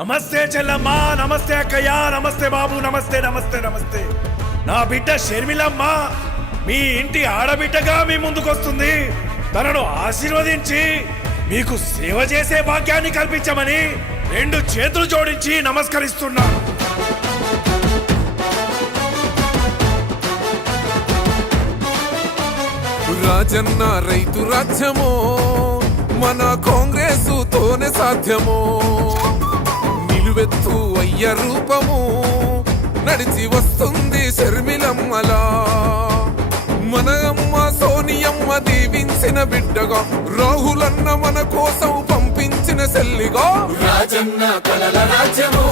నమస్తే చెల్లమ్మా నమస్తే అక్కయ్య నమస్తే బాబు నమస్తే నమస్తే నమస్తే. నా బిడ్డ షర్మిలమ్మ మీ ఇంటి ఆడబిడ్డగా మీ ముందుకొస్తుంది. తనను ఆశీర్వదించి మీకు సేవ చేసే భాగ్యాన్ని కల్పించమని రెండు చేతులు జోడించి నమస్కరిస్తున్నా. రాజన్న రైతు రాజ్యమో మన కాంగ్రెస్ తోనే సాధ్యమో. నిలువెత్తు అయ్య రూపము. నడిచి వస్తుంది శర్మిలమ్మలా. మన అమ్మ సోనియమ్మ దీవించిన బిడ్డగా. రాహులన్న మన కోసం పంపించిన సెల్లిగా రాజన్న కలల రాజ్యము.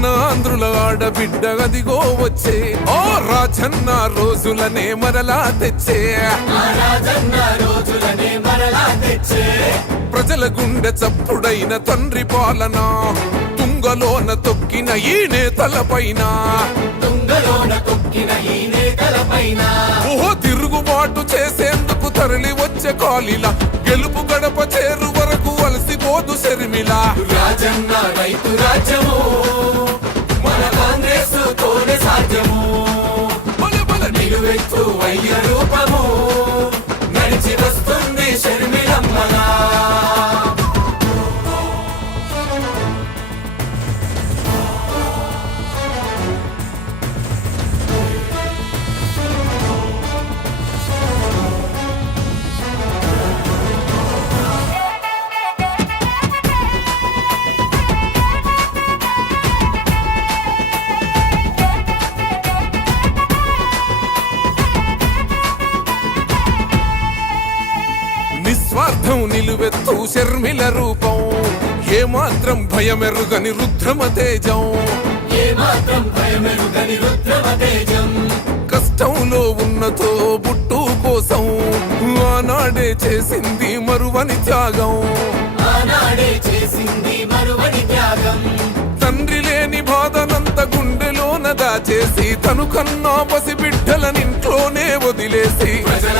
మన ఆంధ్రుల ఆడబిడ్డ అదిగో వచ్చే. ఓ రాజన్న రోజులనే మరలా తెచ్చే. ఆ తెచ్చే ప్రజల గుండె చప్పుడైన తండ్రి పాలన. తుంగలోన తొక్కిన ఈ నేతలపైన. తుంగలోన తొక్కిన ఈ నేతల పైన ఓహో తిరుగుబాటు చేసేందుకు తరలి వచ్చే కాలిలా. గెలుపు గడప చేరు వరకు అలసిపోదు శర్మిల. రాజన్న రైతు రాజ్యము. to నిస్వార్థం నిలువెత్తు శర్మిల రూపం. ఏమాత్రం భయమెరుగని రుద్రమ తేజం. ఏ మాత్రం భయమెరుగని రుద్రమ తేజం. కష్టంలో ఉన్నతో బుట్టు కోసం ఆనాడే చేసింది మరువని త్యాగం. ఆనాడే చేసింది మరువని త్యాగం. తండ్రి లేని బాధనంత గుండెలోన దాచేసి తను కన్నా పసి బిడ్డలనింట్లోనే వదిలేసి ప్రజల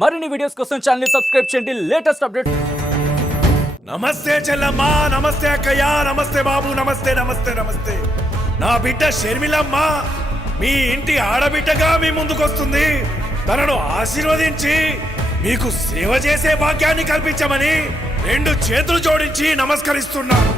మరిన్ని వీడియోస్ కోసం ఛానల్ సబ్స్క్రైబ్ చేయండి. లేటెస్ట్ అప్డేట్ నమస్తే చెల్లమ్మా నమస్తే అక్కయ్య నమస్తే బాబు నమస్తే నమస్తే నమస్తే. నా బిడ్డ షర్మిలమ్మ మీ ఇంటి ఆడబిడ్డగా మీ ముందుకొస్తుంది. తనను ఆశీర్వదించి మీకు సేవ చేసే భాగ్యాన్ని కల్పించమని రెండు చేతులు జోడించి నమస్కరిస్తున్నాను